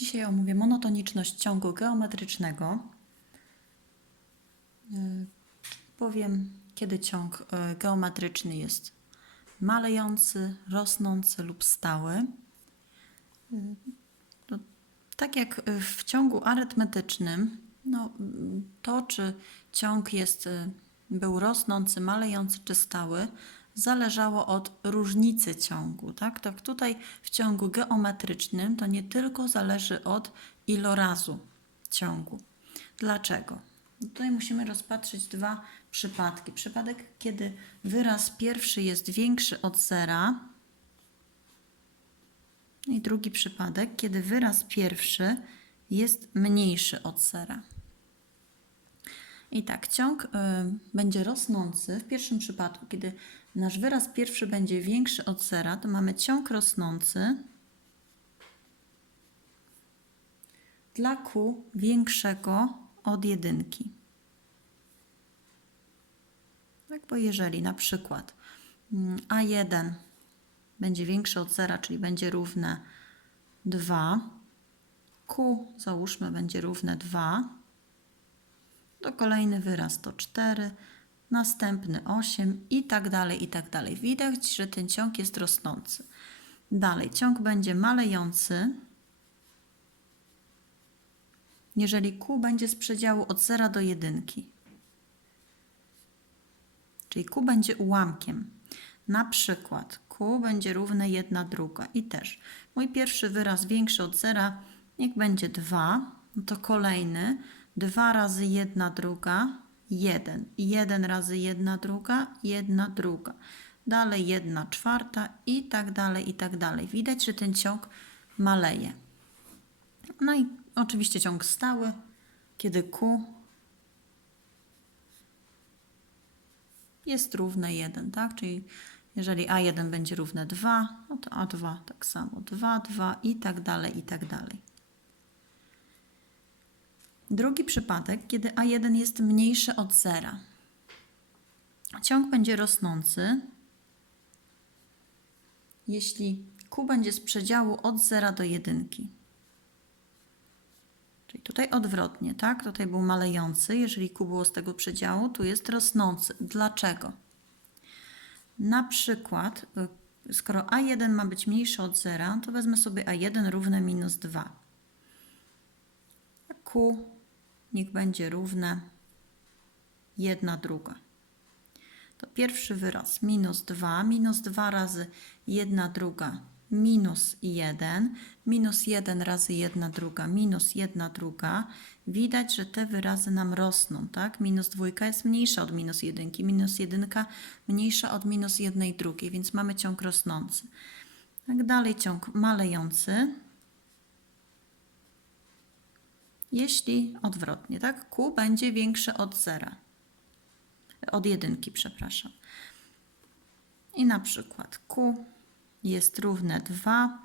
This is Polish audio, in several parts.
Dzisiaj omówię monotoniczność ciągu geometrycznego. Y, Powiem, kiedy ciąg y, geometryczny jest malejący, rosnący lub stały. Y, to tak jak w ciągu arytmetycznym, no, to czy ciąg jest, był rosnący, malejący czy stały, zależało od różnicy ciągu. Tak? tak tutaj w ciągu geometrycznym to nie tylko zależy od ilorazu ciągu. Dlaczego? Tutaj musimy rozpatrzyć dwa przypadki. Przypadek, kiedy wyraz pierwszy jest większy od zera, i drugi przypadek, kiedy wyraz pierwszy jest mniejszy od zera. I tak, ciąg y, będzie rosnący. W pierwszym przypadku, kiedy nasz wyraz pierwszy będzie większy od zera, to mamy ciąg rosnący dla q większego od jedynki. Tak, bo jeżeli na przykład mm, a1 będzie większe od zera, czyli będzie równe 2, q załóżmy będzie równe 2, to kolejny wyraz to 4, następny 8 i tak dalej, i tak dalej. Widać, że ten ciąg jest rosnący. Dalej, ciąg będzie malejący, jeżeli q będzie z przedziału od 0 do 1. Czyli q będzie ułamkiem. Na przykład q będzie równe 1 druga. I też mój pierwszy wyraz większy od 0, niech będzie 2, no to kolejny 2 razy 1 druga, 1. I 1 razy 1 druga, 1 druga. Dalej 1 czwarta i tak dalej, i tak dalej. Widać, że ten ciąg maleje. No i oczywiście ciąg stały, kiedy q jest równe 1, tak? Czyli jeżeli a1 będzie równe 2, no to a2 tak samo 2, 2 i tak dalej, i tak dalej. Drugi przypadek, kiedy a1 jest mniejszy od zera. Ciąg będzie rosnący, jeśli q będzie z przedziału od 0 do 1. Czyli tutaj odwrotnie, tak? Tutaj był malejący, jeżeli q było z tego przedziału, tu jest rosnący. Dlaczego? Na przykład, y, skoro a1 ma być mniejszy od 0, to wezmę sobie a1 równe minus 2. A q niech będzie równe 1 druga. To pierwszy wyraz minus 2, minus 2 razy 1 druga minus 1, minus 1 razy 1 druga, minus 1 druga. Widać, że te wyrazy nam rosną, tak? Minus 2 jest mniejsza od minus 1, minus 1 mniejsza od minus 1 drugiej, więc mamy ciąg rosnący. Tak dalej ciąg malejący. Jeśli odwrotnie, tak? Q będzie większe od zera. Od jedynki, przepraszam. I na przykład Q jest równe 2.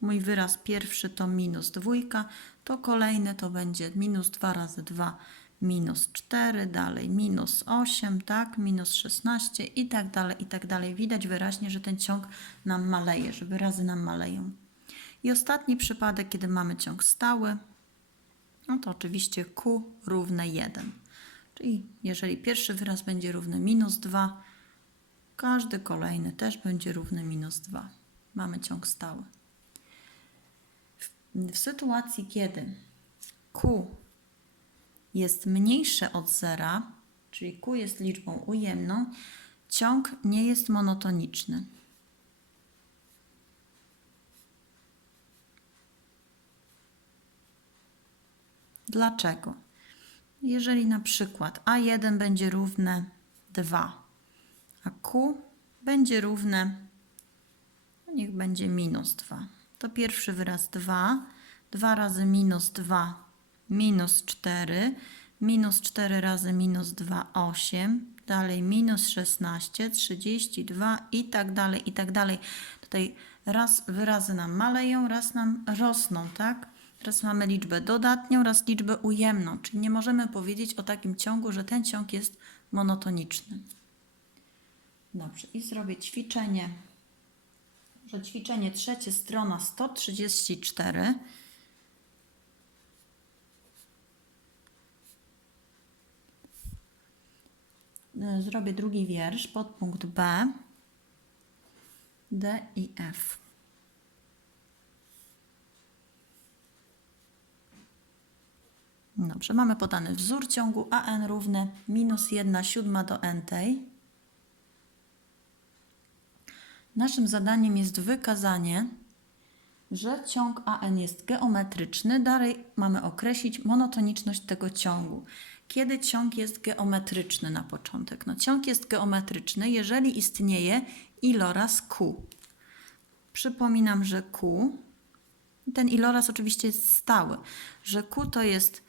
Mój wyraz pierwszy to minus dwójka, to kolejny to będzie minus 2 razy 2 minus 4, dalej minus 8, tak, minus 16 i tak dalej, i tak dalej. Widać wyraźnie, że ten ciąg nam maleje, że wyrazy nam maleją. I ostatni przypadek, kiedy mamy ciąg stały, no to oczywiście q równe 1. Czyli jeżeli pierwszy wyraz będzie równy minus 2, każdy kolejny też będzie równy minus 2. Mamy ciąg stały. W, w sytuacji, kiedy q jest mniejsze od zera, czyli q jest liczbą ujemną, ciąg nie jest monotoniczny. Dlaczego? Jeżeli na przykład a1 będzie równe 2, a q będzie równe, no niech będzie minus 2, to pierwszy wyraz 2, 2 razy minus 2, minus 4, minus 4 razy minus 2, 8, dalej minus 16, 32 i tak dalej, i tak dalej. Tutaj raz wyrazy nam maleją, raz nam rosną, tak? Teraz mamy liczbę dodatnią oraz liczbę ujemną, czyli nie możemy powiedzieć o takim ciągu, że ten ciąg jest monotoniczny. Dobrze, i zrobię ćwiczenie. Może ćwiczenie trzecie, strona 134. Zrobię drugi wiersz, podpunkt B, D i F. Dobrze, mamy podany wzór ciągu AN równy minus 1 siódma do n tej. Naszym zadaniem jest wykazanie, że ciąg AN jest geometryczny. Dalej mamy określić monotoniczność tego ciągu. Kiedy ciąg jest geometryczny na początek? No, ciąg jest geometryczny, jeżeli istnieje iloraz Q. Przypominam, że Q, ten iloraz oczywiście jest stały, że Q to jest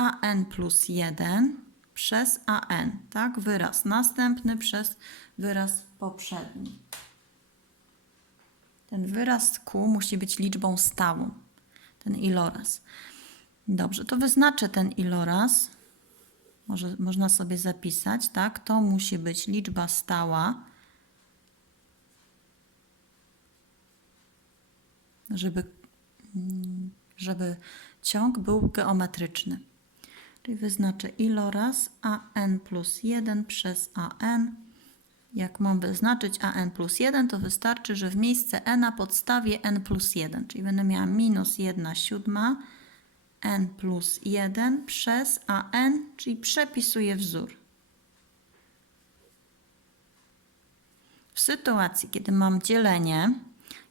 AN plus 1 przez AN, tak? Wyraz następny przez wyraz poprzedni. Ten wyraz Q musi być liczbą stałą, ten iloraz. Dobrze, to wyznaczę ten iloraz. Może, można sobie zapisać, tak? To musi być liczba stała, żeby, mm, żeby ciąg był geometryczny. Czyli wyznaczę iloraz an plus 1 przez an. Jak mam wyznaczyć an plus 1, to wystarczy, że w miejsce n podstawię n plus 1, czyli będę miała minus 1 siódma n plus 1 przez an, czyli przepisuję wzór. W sytuacji, kiedy mam dzielenie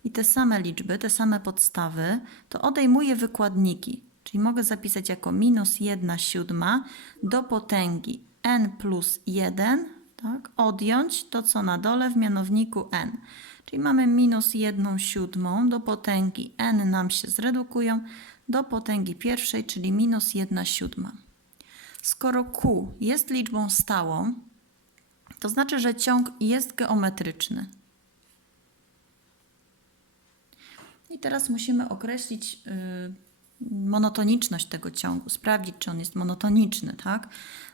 i te same liczby, te same podstawy, to odejmuję wykładniki, czyli mogę zapisać jako minus 1 siódma do potęgi n plus 1, tak? odjąć to, co na dole w mianowniku n. Czyli mamy minus 1 siódmą do potęgi n nam się zredukują do potęgi pierwszej, czyli minus 1 siódma. Skoro q jest liczbą stałą, to znaczy, że ciąg jest geometryczny. I teraz musimy określić y, monotoniczność tego ciągu, sprawdzić, czy on jest monotoniczny, tak?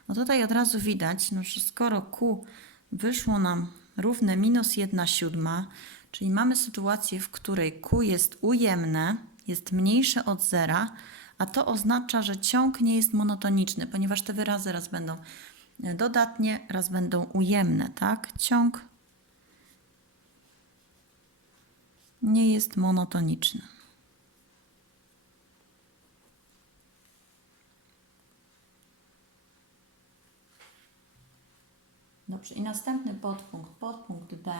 No tutaj od razu widać, no, że skoro Q wyszło nam równe minus 1 siódma, czyli mamy sytuację, w której Q jest ujemne, jest mniejsze od zera, a to oznacza, że ciąg nie jest monotoniczny, ponieważ te wyrazy raz będą dodatnie, raz będą ujemne, tak? Ciąg nie jest monotoniczny. Dobrze, i następny podpunkt, podpunkt B.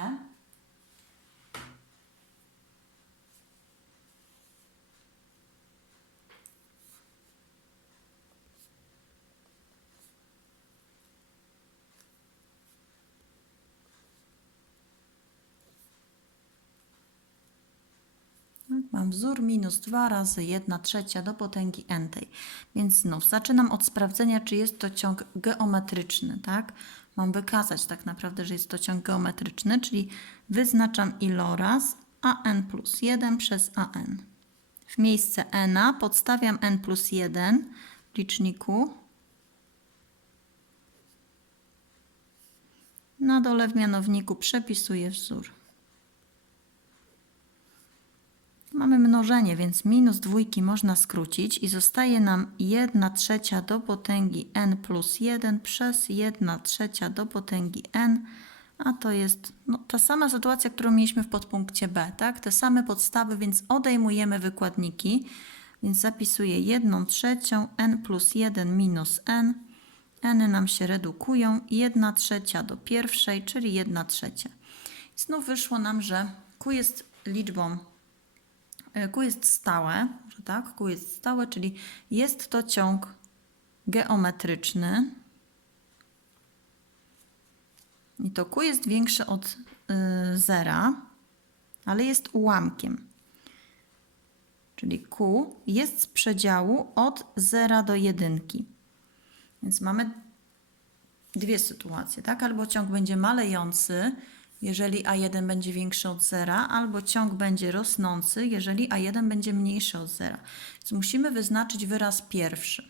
Tak, Mam wzór minus 2 razy 1 trzecia do potęgi n. Więc znów zaczynam od sprawdzenia, czy jest to ciąg geometryczny, tak? Mam wykazać tak naprawdę, że jest to ciąg geometryczny, czyli wyznaczam iloraz an plus 1 przez an. W miejsce n podstawiam n plus 1 w liczniku. Na dole w mianowniku przepisuję wzór. Mamy mnożenie, więc minus dwójki można skrócić i zostaje nam 1 trzecia do potęgi n plus 1 przez 1 trzecia do potęgi n, a to jest no, ta sama sytuacja, którą mieliśmy w podpunkcie B, tak? Te same podstawy, więc odejmujemy wykładniki, więc zapisuję 1 trzecią n plus 1 minus n, n nam się redukują, 1 trzecia do pierwszej, czyli 1 trzecia. Znów wyszło nam, że Q jest liczbą Q jest stałe, że tak? Q jest stałe, czyli jest to ciąg geometryczny. I to Q jest większe od y, zera, ale jest ułamkiem. Czyli Q jest z przedziału od 0 do 1. Więc mamy dwie sytuacje, tak? Albo ciąg będzie malejący, jeżeli A1 będzie większy od zera, albo ciąg będzie rosnący, jeżeli A1 będzie mniejszy od zera. Więc musimy wyznaczyć wyraz pierwszy.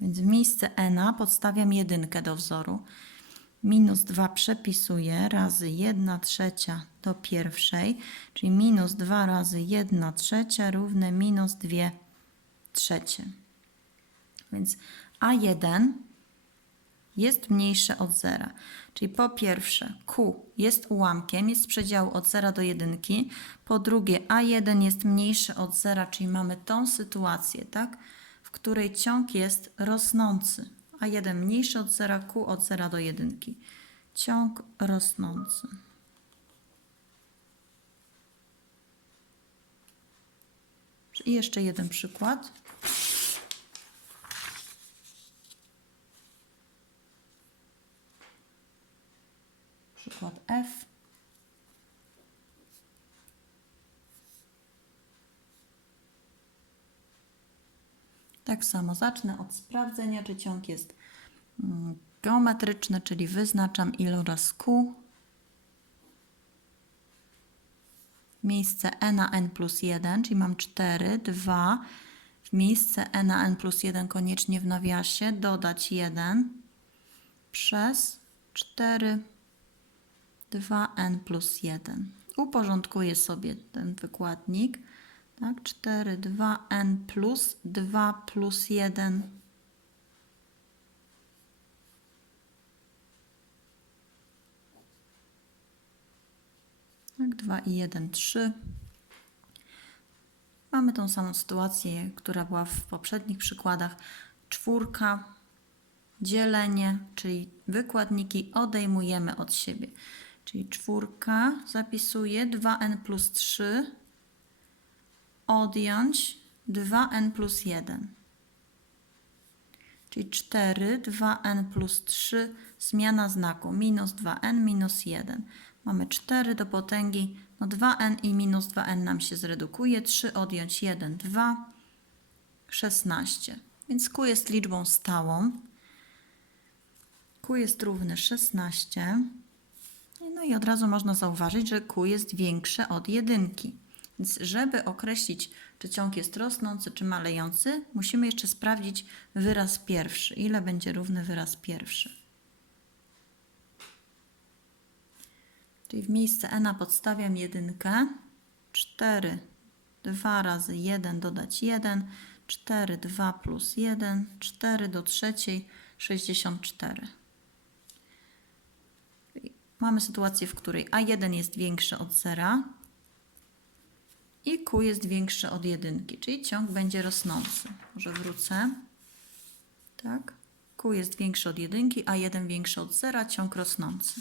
Więc w miejsce n podstawiam jedynkę do wzoru. Minus 2 przepisuję razy 1 trzecia do pierwszej, czyli minus 2 razy 1 trzecia równe minus 2 trzecie. Więc A1 jest mniejsze od zera. Czyli po pierwsze Q jest ułamkiem, jest z przedziału od 0 do 1. Po drugie A1 jest mniejsze od zera, czyli mamy tą sytuację, tak, w której ciąg jest rosnący. A1 mniejszy od zera, Q od 0 do 1. Ciąg rosnący. I jeszcze jeden przykład. Przykład F. Tak samo zacznę od sprawdzenia, czy ciąg jest mm, geometryczny, czyli wyznaczam iloraz Q. Miejsce e na n plus 1, czyli mam 4, 2. W miejsce e na n plus 1 koniecznie w nawiasie dodać 1 przez 4 2n plus 1. Uporządkuję sobie ten wykładnik. Tak, 4, 2n plus 2 plus 1. Tak, 2 i 1, 3. Mamy tą samą sytuację, która była w poprzednich przykładach. Czwórka, dzielenie, czyli wykładniki odejmujemy od siebie. Czyli czwórka zapisuje 2n plus 3, odjąć 2n plus 1. Czyli 4, 2n plus 3, zmiana znaku, minus 2n, minus 1. Mamy 4 do potęgi, no 2n i minus 2n nam się zredukuje, 3 odjąć 1, 2, 16. Więc q jest liczbą stałą. q jest równy 16. No i od razu można zauważyć, że q jest większe od jedynki. Więc żeby określić, czy ciąg jest rosnący, czy malejący, musimy jeszcze sprawdzić wyraz pierwszy. Ile będzie równy wyraz pierwszy? Czyli w miejsce n podstawiam jedynkę. 4, 2 razy 1 dodać 1, 4, 2 plus 1, 4 do trzeciej, 64. Mamy sytuację, w której A1 jest większy od zera i Q jest większy od jedynki, czyli ciąg będzie rosnący. Może wrócę. Tak. Q jest większy od jedynki, A1 większy od zera, ciąg rosnący.